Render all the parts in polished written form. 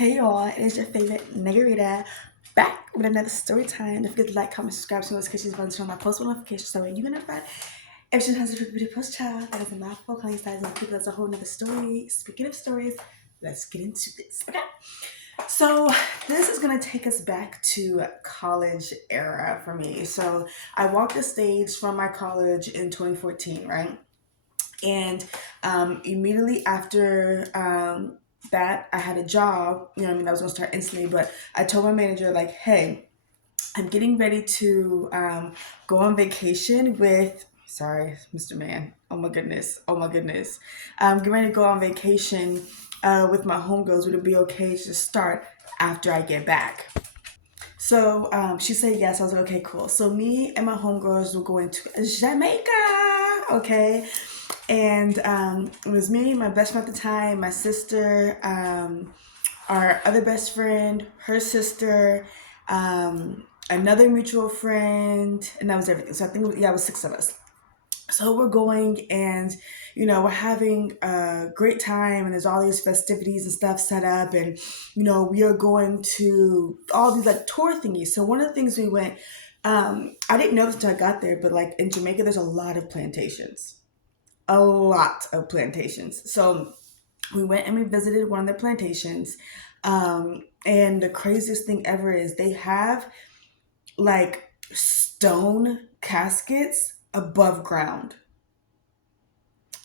Hey y'all, it is your favorite Negarita back with another story time. Don't forget to like, comment, subscribe to notifications buttons on my post notifications so that you can notified every time has a video post child. That is a mouthful, calling size and people. That's a whole nother story. Speaking of stories, let's get into this. Okay. So this is gonna take us back to college era for me. So I walked the stage from my college in 2014, right? And immediately after that, I had a job. I was gonna start instantly, but I told my manager like, "Hey, I'm getting ready to go on vacation with." Sorry, Mr. Man. Oh my goodness. Oh my goodness. I'm getting ready to go on vacation with my homegirls. Would it be okay to start after I get back? So she said yes. I was like, okay, cool. So me and my homegirls were going to Jamaica. Okay. And it was me, my best friend at the time, my sister, our other best friend, her sister, another mutual friend, and that was everything. So I think, yeah, it was six of us. So we're going and, we're having a great time and there's all these festivities and stuff set up. And, we are going to all these like tour thingies. So one of the things we went, I didn't know this until I got there, but like in Jamaica, there's a lot of plantations. So we went and we visited one of their plantations. And the craziest thing ever is they have like stone caskets above ground.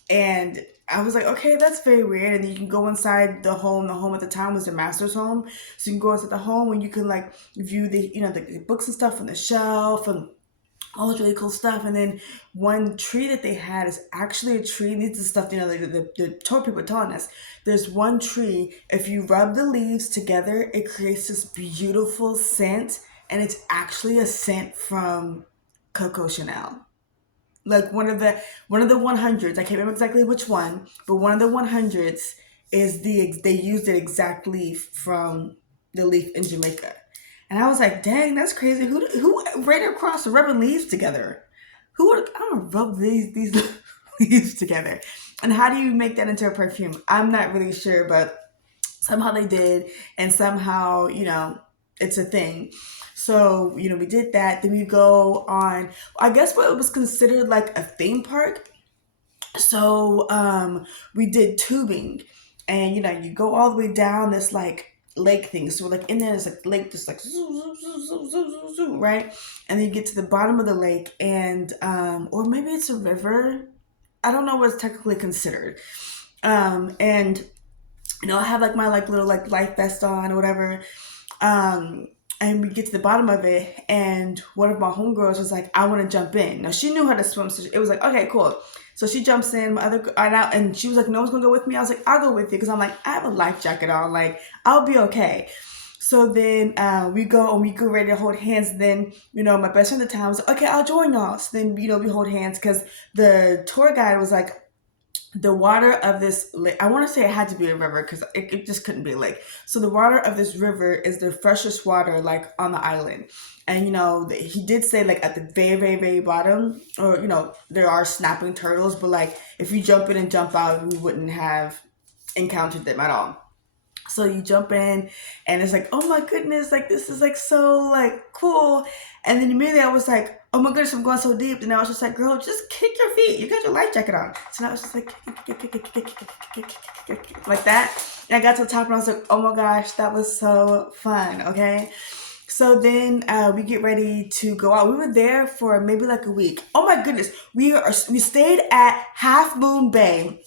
And I was like, okay, that's very weird. And then you can go inside the home. The home at the time was their master's home. So you can go inside the home and you can like view the books and stuff on the shelf and all this really cool stuff. And then one tree that they had is actually a tree. And these are stuff, the tour people were telling us. There's one tree, if you rub the leaves together, it creates this beautiful scent. And it's actually a scent from Coco Chanel. Like one of the 100s. I can't remember exactly which one, but one of the 100s is they used the exact leaf from the leaf in Jamaica. And I was like, dang, that's crazy. Who ran across rubbing leaves together? Who would I'm gonna rub these leaves together? And how do you make that into a perfume? I'm not really sure, but somehow they did, and somehow it's a thing. So we did that. Then we go on, I guess, what was considered like a theme park. So we did tubing, and you go all the way down this like lake thing. So like in there, there's like lake, just like zoo, zoo, zoo, zoo, zoo, zoo, zoo, right? And then you get to the bottom of the lake, and or maybe it's a river. I don't know what it's technically considered. And I have like my like little like life vest on or whatever. And we get to the bottom of it, and one of my homegirls was like, "I want to jump in." Now she knew how to swim, so it was like, "Okay, cool." So she jumps in. And she was like, "No one's gonna go with me." I was like, "I'll go with you," because I'm like, I have a life jacket on, like I'll be okay. So then we go and we get ready to hold hands. And then my best friend at the time was like, "Okay, I'll join y'all." So then we hold hands because the tour guide was like, the water of this lake, I want to say it had to be a river because it just couldn't be a lake. So the water of this river is the freshest water like on the island. And he did say like at the very, very, very bottom, or there are snapping turtles, but like if you jump in and jump out, we wouldn't have encountered them at all. So you jump in and it's like, oh my goodness, like this is like so like cool. And then immediately I was like, oh my goodness, I'm going so deep. And I was just like, girl, just kick your feet. You got your life jacket on. So I was just like, like that. And I got to the top and I was like, oh my gosh, that was so fun. Okay. So then we get ready to go out. We were there for maybe like a week. Oh my goodness. We stayed at Half Moon Bay.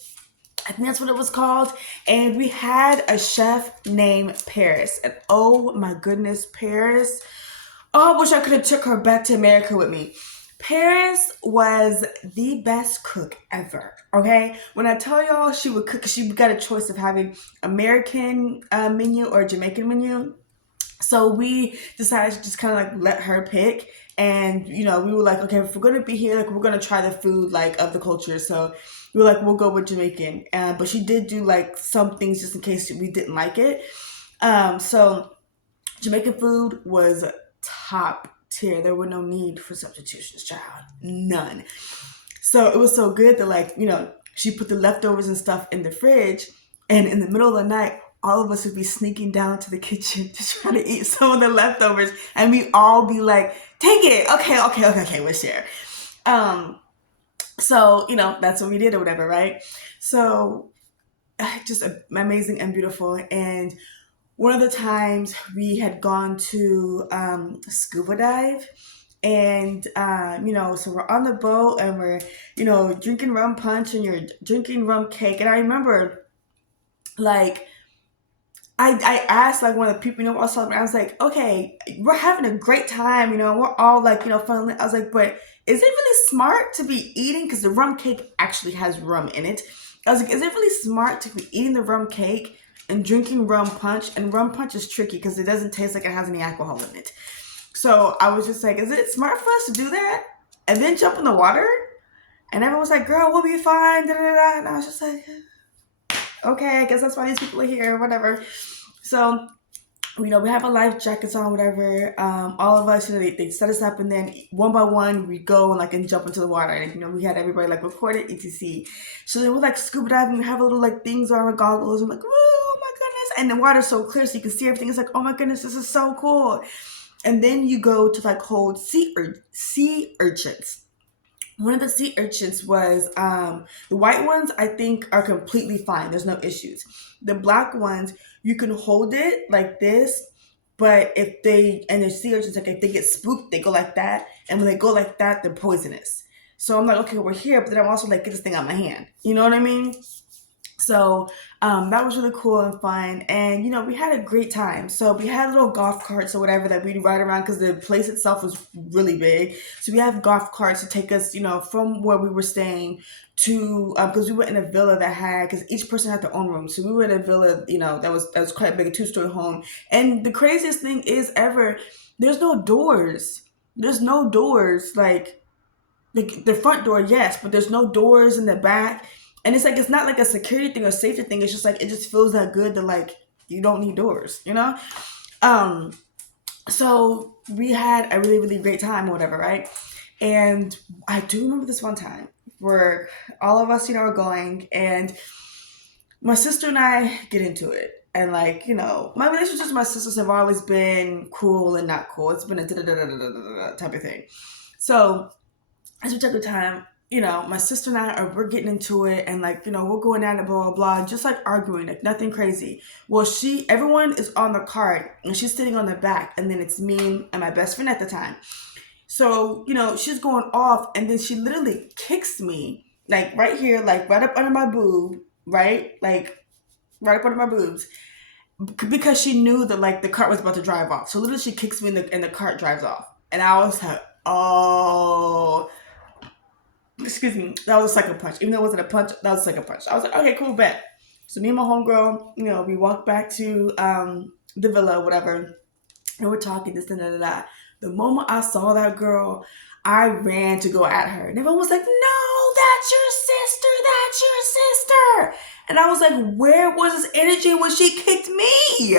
I think that's what it was called. And we had a chef named Paris. And oh my goodness, Paris. Oh, I wish I could have took her back to America with me. Paris was the best cook ever. Okay, when I tell y'all she would cook, she got a choice of having American menu or Jamaican menu. So we decided to just kind of like let her pick. And we were like, okay, if we're gonna be here, like we're gonna try the food like of the culture. So we were like, we'll go with Jamaican. But she did do like some things just in case we didn't like it. So Jamaican food was top tier. There were no need for substitutions, child. None. So it was so good that like, she put the leftovers and stuff in the fridge, and in the middle of the night, all of us would be sneaking down to the kitchen to try to eat some of the leftovers, and we all be like, take it, okay, we'll share. Um, so, that's what we did or whatever, right? So, just amazing and beautiful. And one of the times we had gone to scuba dive, and so we're on the boat and we're drinking rum punch and you're drinking rum cake. And I remember, like, I asked, like, one of the people, I was talking, I was like, okay, we're having a great time, we're all like, fun. I was like, but is it really smart to be eating, because the rum cake actually has rum in it. I was like, is it really smart to be eating the rum cake and drinking rum punch? And rum punch is tricky because it doesn't taste like it has any alcohol in it. So I was just like, is it smart for us to do that and then jump in the water? And everyone was like, girl, we'll be fine, da da da. And I was just like, okay, I guess that's why these people are here, whatever. So, we have our life jackets on, whatever. All of us, they set us up, and then one by one we go and jump into the water. And we had everybody like recorded, etc. So then we're like scuba diving, we have little like things on our goggles. I'm like, oh my goodness! And the water's so clear, so you can see everything. It's like, oh my goodness, this is so cool. And then you go to like hold sea urchins. One of the sea urchins was the white ones, I think, are completely fine. There's no issues. The black ones, you can hold it like this, but and the sea urchins, like, if they get spooked, they go like that. And when they go like that, they're poisonous. So I'm like, okay, we're here, but then I'm also like, get this thing out of my hand. You know what I mean? So that was really cool and fun. And, we had a great time. So we had little golf carts or whatever that we'd ride around, because the place itself was really big. So we have golf carts to take us, from where we were staying to, because we were in a villa because each person had their own room. So we were in a villa, that was quite big, a 2-story home. And the craziest thing is ever, there's no doors. There's no doors. Like the front door, yes, but there's no doors in the back. And it's like, it's not like a security thing or safety thing. It's just like, it just feels that good that, like, you don't need doors, So we had a really, really great time or whatever, right? And I do remember this one time where all of us, are going, and my sister and I get into it. And, like, my relationships with my sisters have always been cool and not cool. It's been a da-da-da-da-da-da type of thing. So as we took the time, my sister and we're getting into it, and, like, we're going at it, blah, blah, blah, just like arguing, like nothing crazy. Well, everyone is on the cart, and she's sitting on the back, and then it's me and my best friend at the time. So, she's going off, and then she literally kicks me, like, right here, like, right up under my boob, right? Like, right up under my boobs, because she knew that, like, the cart was about to drive off. So literally she kicks me, and the cart drives off. And I was like, oh... Excuse me, that was a second punch. Even though it wasn't a punch, that was a second punch. I was like, okay, cool, bet. So me and my homegirl, we walked back to the villa, whatever, and we're talking this and that. The moment I saw that girl, I ran to go at her. And everyone was like, no, that's your sister. And I was like, where was this energy when she kicked me?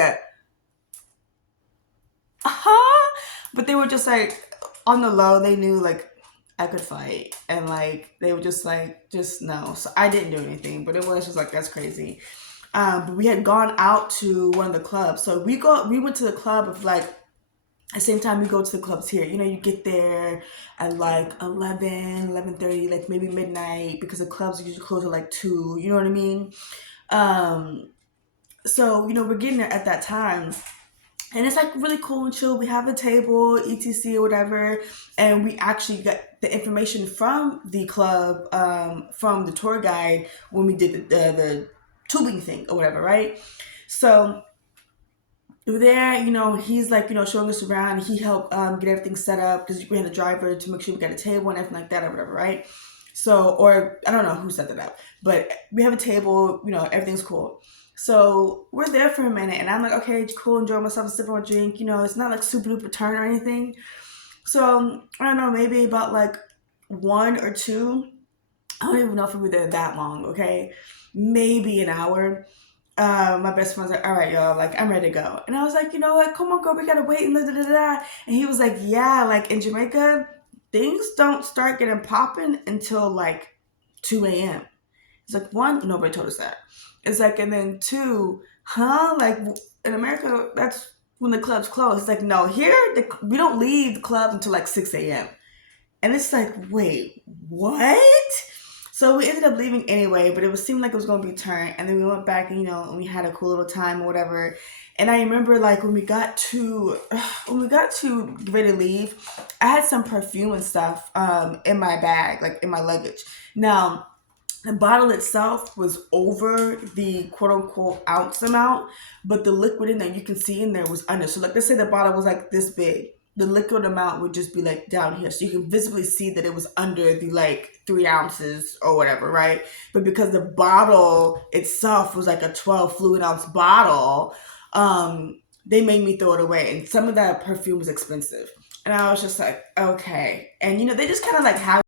But they were just like, on the low, they knew, like, I could fight, and, like, they were just like, just no. So I didn't do anything, but it was just like, that's crazy. But we had gone out to one of the clubs. So we went to the club of, like, at the same time we go to the clubs here. You get there at like 11:30, like maybe midnight, because the clubs usually close at like 2, you know what I mean? So, we're getting there at that time. And it's like really cool and chill. We have a table, etc. or whatever. And we actually got the information from the club, from the tour guide, when we did the tubing thing or whatever, right? So there, he's like, showing us around. He helped get everything set up, because we had a driver to make sure we got a table and everything like that or whatever, right? So, or I don't know who set that up, but we have a table, everything's cool. So we're there for a minute, and I'm like, okay, it's cool, enjoying myself, sipping on a drink. It's not like super duper turn or anything. So I don't know, maybe about like 1 or 2. I don't even know if we were there that long. Okay, maybe an hour. My best friend's like, all right, y'all, like, I'm ready to go. And I was like, you know what? Come on, girl, we gotta wait and da da da da. And he was like, yeah, like in Jamaica, things don't start getting popping until like 2 a.m. It's like, 1, nobody told us that. It's like, and then 2, huh? Like in America, that's when the clubs close. It's like, no, here we don't leave the club until like 6 a.m. And it's like, wait, what? So we ended up leaving anyway, but it was seemed like it was gonna be turned. And then we went back and and we had a cool little time or whatever. And I remember like when we got to get ready to leave, I had some perfume and stuff in my bag, like in my luggage. Now the bottle itself was over the quote unquote ounce amount, but the liquid in there you can see in there was under. So like let's say the bottle was like this big. The liquid amount would just be like down here. So you can visibly see that it was under the like 3 ounces or whatever, right? But because the bottle itself was like a 12 fluid ounce bottle, they made me throw it away. And some of that perfume was expensive. And I was just like, okay. And they just kind of like have